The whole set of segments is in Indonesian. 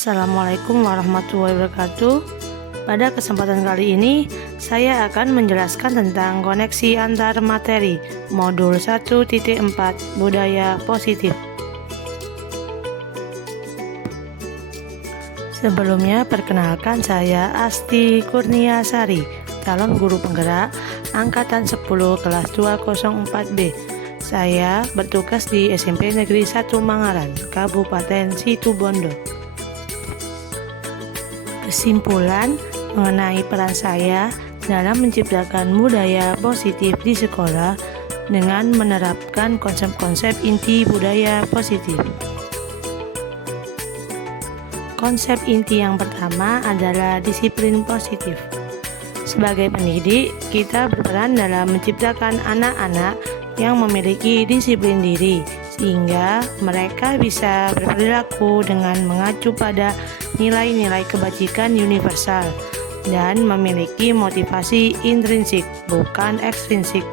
Assalamualaikum warahmatullahi wabarakatuh. Pada kesempatan kali ini, saya akan menjelaskan tentang koneksi antar materi modul 1.4 Budaya Positif. Sebelumnya, perkenalkan saya Asti Kurniasari, calon guru penggerak Angkatan 10 kelas 204B. Saya bertugas di SMP Negeri 1 Mangaran, Kabupaten Situbondo. Kesimpulan mengenai peran saya dalam menciptakan budaya positif di sekolah dengan menerapkan konsep-konsep inti budaya positif. Konsep inti yang pertama adalah disiplin positif. Sebagai pendidik, kita berperan dalam menciptakan anak-anak yang memiliki disiplin diri, sehingga mereka bisa berperilaku dengan mengacu pada nilai-nilai kebajikan universal dan memiliki motivasi intrinsik, bukan ekstrinsik.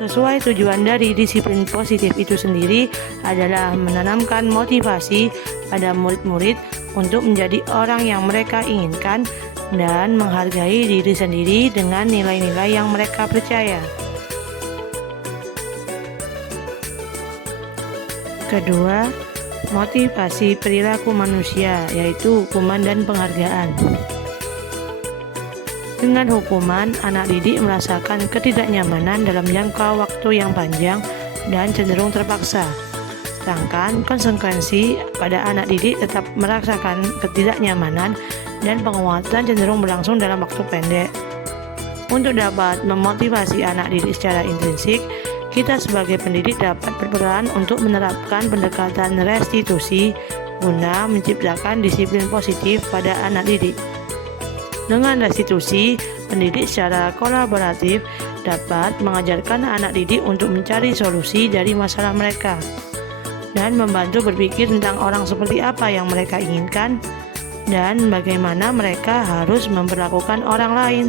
Sesuai tujuan dari disiplin positif itu sendiri adalah menanamkan motivasi pada murid-murid untuk menjadi orang yang mereka inginkan dan menghargai diri sendiri dengan nilai-nilai yang mereka percaya. Kedua, motivasi perilaku manusia, yaitu hukuman dan penghargaan. Dengan hukuman, anak didik merasakan ketidaknyamanan dalam jangka waktu yang panjang dan cenderung terpaksa. Sedangkan konsekuensi pada anak didik tetap merasakan ketidaknyamanan dan penguatan cenderung berlangsung dalam waktu pendek. Untuk dapat memotivasi anak didik secara intrinsik, kita sebagai pendidik dapat berperan untuk menerapkan pendekatan restitusi guna menciptakan disiplin positif pada anak didik. Dengan restitusi, pendidik secara kolaboratif dapat mengajarkan anak didik untuk mencari solusi dari masalah mereka dan membantu berpikir tentang orang seperti apa yang mereka inginkan dan bagaimana mereka harus memperlakukan orang lain.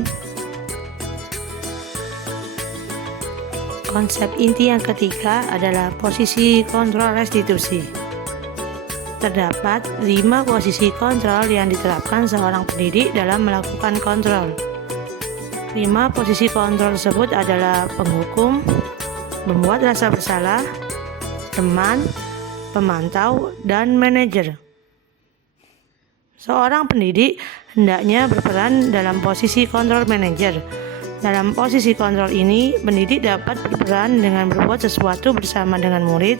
Konsep inti yang ketiga adalah posisi kontrol restitusi. Terdapat 5 posisi kontrol yang diterapkan seorang pendidik dalam melakukan kontrol. 5 posisi kontrol tersebut adalah penghukum, membuat rasa bersalah, teman, pemantau, dan manajer. Seorang pendidik hendaknya berperan dalam posisi kontrol manajer. Dalam posisi kontrol ini, pendidik dapat berperan dengan berbuat sesuatu bersama dengan murid,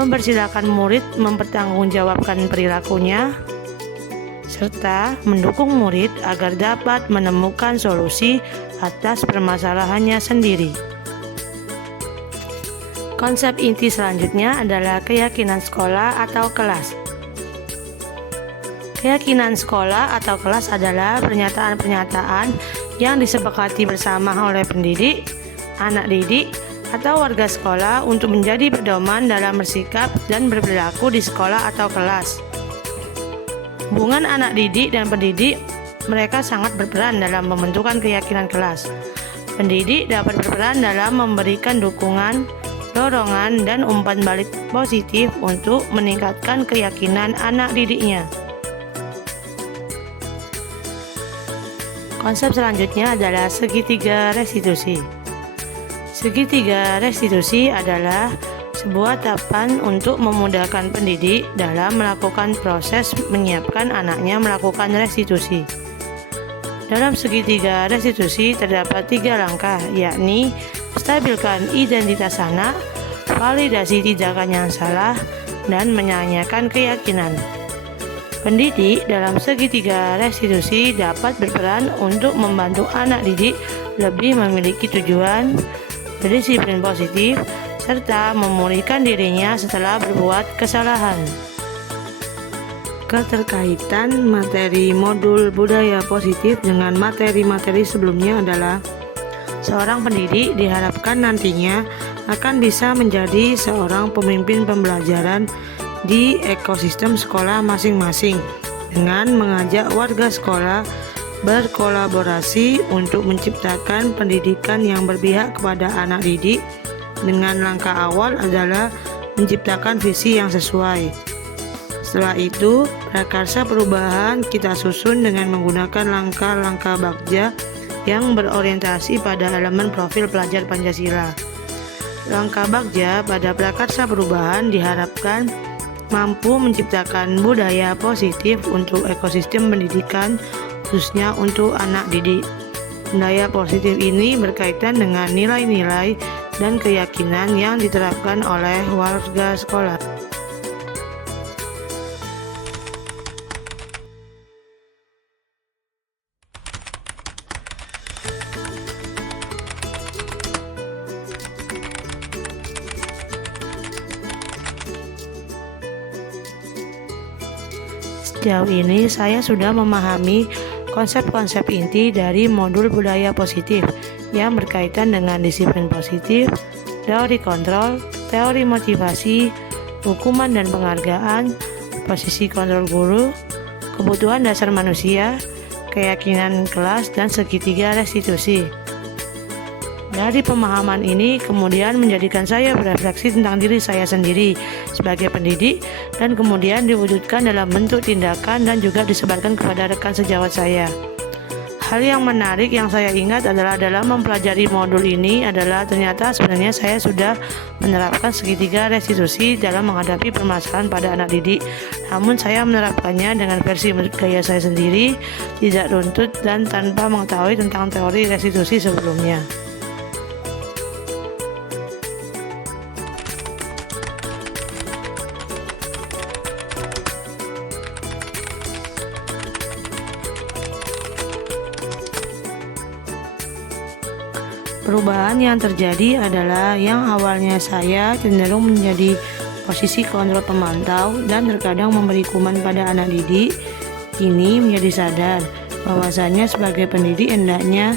mempersilahkan murid mempertanggungjawabkan perilakunya, serta mendukung murid agar dapat menemukan solusi atas permasalahannya sendiri. Konsep inti selanjutnya adalah keyakinan sekolah atau kelas. Keyakinan sekolah atau kelas adalah pernyataan-pernyataan yang disepakati bersama oleh pendidik, anak didik, atau warga sekolah untuk menjadi pedoman dalam bersikap dan berperilaku di sekolah atau kelas. Hubungan anak didik dan pendidik, mereka sangat berperan dalam pembentukan keyakinan kelas. Pendidik dapat berperan dalam memberikan dukungan, dorongan, dan umpan balik positif untuk meningkatkan keyakinan anak didiknya. Konsep selanjutnya adalah segitiga restitusi. Segitiga restitusi adalah sebuah tahapan untuk memudahkan pendidik dalam melakukan proses menyiapkan anaknya melakukan restitusi. Dalam segitiga restitusi terdapat 3 langkah, yakni stabilkan identitas anak, validasi tindakan yang salah, dan menyanyiakan keyakinan. Pendidik dalam segitiga restitusi dapat berperan untuk membantu anak didik lebih memiliki tujuan, berdisiplin positif, serta memulihkan dirinya setelah berbuat kesalahan. Keterkaitan materi modul budaya positif dengan materi-materi sebelumnya adalah seorang pendidik diharapkan nantinya akan bisa menjadi seorang pemimpin pembelajaran di ekosistem sekolah masing-masing dengan mengajak warga sekolah berkolaborasi untuk menciptakan pendidikan yang berpihak kepada anak didik. Dengan langkah awal adalah menciptakan visi yang sesuai. Setelah itu, prakarsa perubahan kita susun dengan menggunakan langkah-langkah Bagja yang berorientasi pada elemen profil pelajar Pancasila. Langkah Bagja pada prakarsa perubahan diharapkan mampu menciptakan budaya positif untuk ekosistem pendidikan, khususnya untuk anak didik. Budaya positif ini berkaitan dengan nilai-nilai dan keyakinan yang diterapkan oleh warga sekolah. Sejauh ini saya sudah memahami konsep-konsep inti dari modul budaya positif yang berkaitan dengan disiplin positif, teori kontrol, teori motivasi, hukuman dan penghargaan, posisi kontrol guru, kebutuhan dasar manusia, keyakinan kelas, dan segitiga restitusi. Dari pemahaman ini kemudian menjadikan saya berefleksi tentang diri saya sendiri sebagai pendidik dan kemudian diwujudkan dalam bentuk tindakan dan juga disebarkan kepada rekan sejawat saya. Hal yang menarik yang saya ingat adalah dalam mempelajari modul ini adalah ternyata sebenarnya saya sudah menerapkan segitiga restitusi dalam menghadapi permasalahan pada anak didik. Namun saya menerapkannya dengan versi gaya saya sendiri, tidak runtut dan tanpa mengetahui tentang teori restitusi sebelumnya. Perubahan yang terjadi adalah yang awalnya saya cenderung menjadi posisi kontrol pemantau dan terkadang memberi hukuman pada anak didik, kini menjadi sadar bahwasanya sebagai pendidik hendaknya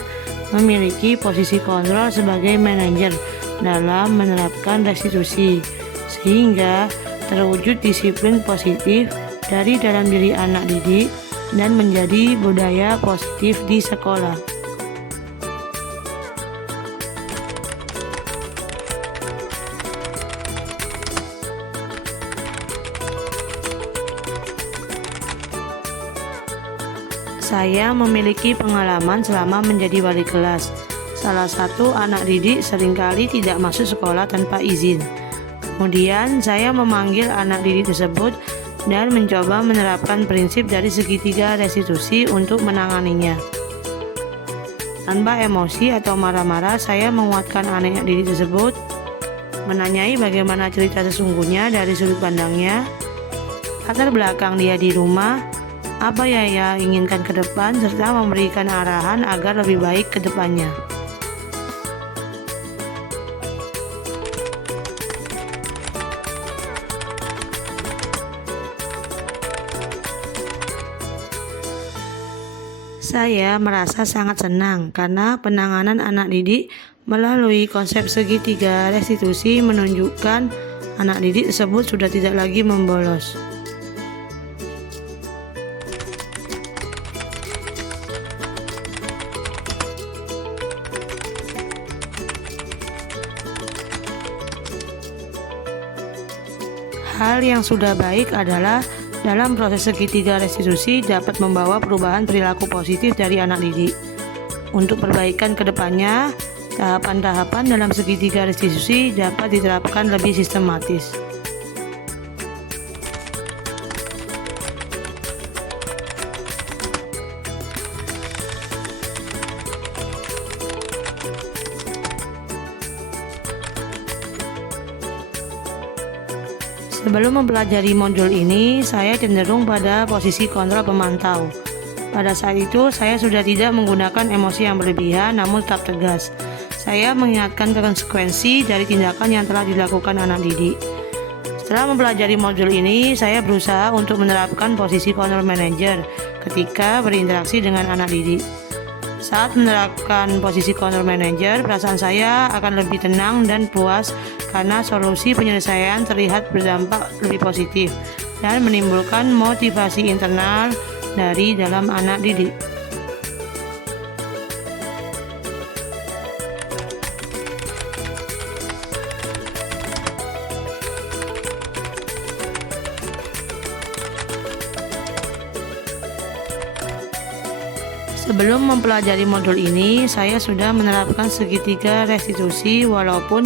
memiliki posisi kontrol sebagai manajer dalam menerapkan restitusi, sehingga terwujud disiplin positif dari dalam diri anak didik dan menjadi budaya positif di sekolah. Saya memiliki pengalaman selama menjadi wali kelas. Salah satu anak didik seringkali tidak masuk sekolah tanpa izin. Kemudian saya memanggil anak didik tersebut dan mencoba menerapkan prinsip dari segitiga restitusi untuk menanganinya. Tanpa emosi atau marah-marah, saya menguatkan anak didik tersebut, menanyai bagaimana cerita sesungguhnya dari sudut pandangnya, latar belakang dia di rumah, apa yang ia inginkan ke depan, serta memberikan arahan agar lebih baik ke depannya. Saya merasa sangat senang karena penanganan anak didik melalui konsep segitiga restitusi menunjukkan anak didik tersebut sudah tidak lagi membolos. Hal yang sudah baik adalah dalam proses segitiga restitusi dapat membawa perubahan perilaku positif dari anak didik. Untuk perbaikan ke depannya, tahapan-tahapan dalam segitiga restitusi dapat diterapkan lebih sistematis. Sebelum mempelajari modul ini, saya cenderung pada posisi kontrol pemantau. Pada saat itu, saya sudah tidak menggunakan emosi yang berlebihan, namun tetap tegas. Saya mengingatkan konsekuensi dari tindakan yang telah dilakukan anak didik. Setelah mempelajari modul ini, saya berusaha untuk menerapkan posisi kontrol manajer ketika berinteraksi dengan anak didik. Saat menerapkan posisi kontrol manajer, perasaan saya akan lebih tenang dan puas karena solusi penyelesaian terlihat berdampak lebih positif dan menimbulkan motivasi internal dari dalam anak didik. Sebelum mempelajari modul ini, saya sudah menerapkan segitiga restitusi walaupun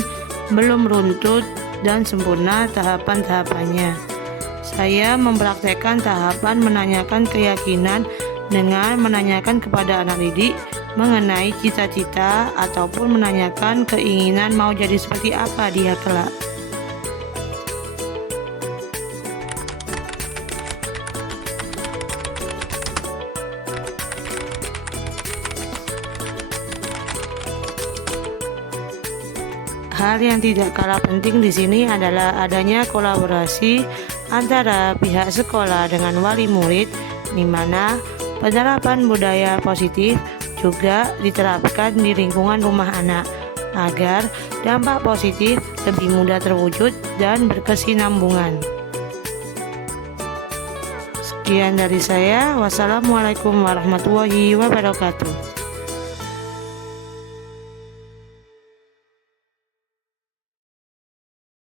belum runtut dan sempurna tahapan-tahapannya. Saya mempraktekkan tahapan menanyakan keyakinan dengan menanyakan kepada anak didik mengenai cita-cita ataupun menanyakan keinginan mau jadi seperti apa dia kelak. Hal yang tidak kalah penting di sini adalah adanya kolaborasi antara pihak sekolah dengan wali murid, di mana penerapan budaya positif juga diterapkan di lingkungan rumah anak agar dampak positif lebih mudah terwujud dan berkesinambungan. Sekian dari saya. Wassalamualaikum warahmatullahi wabarakatuh.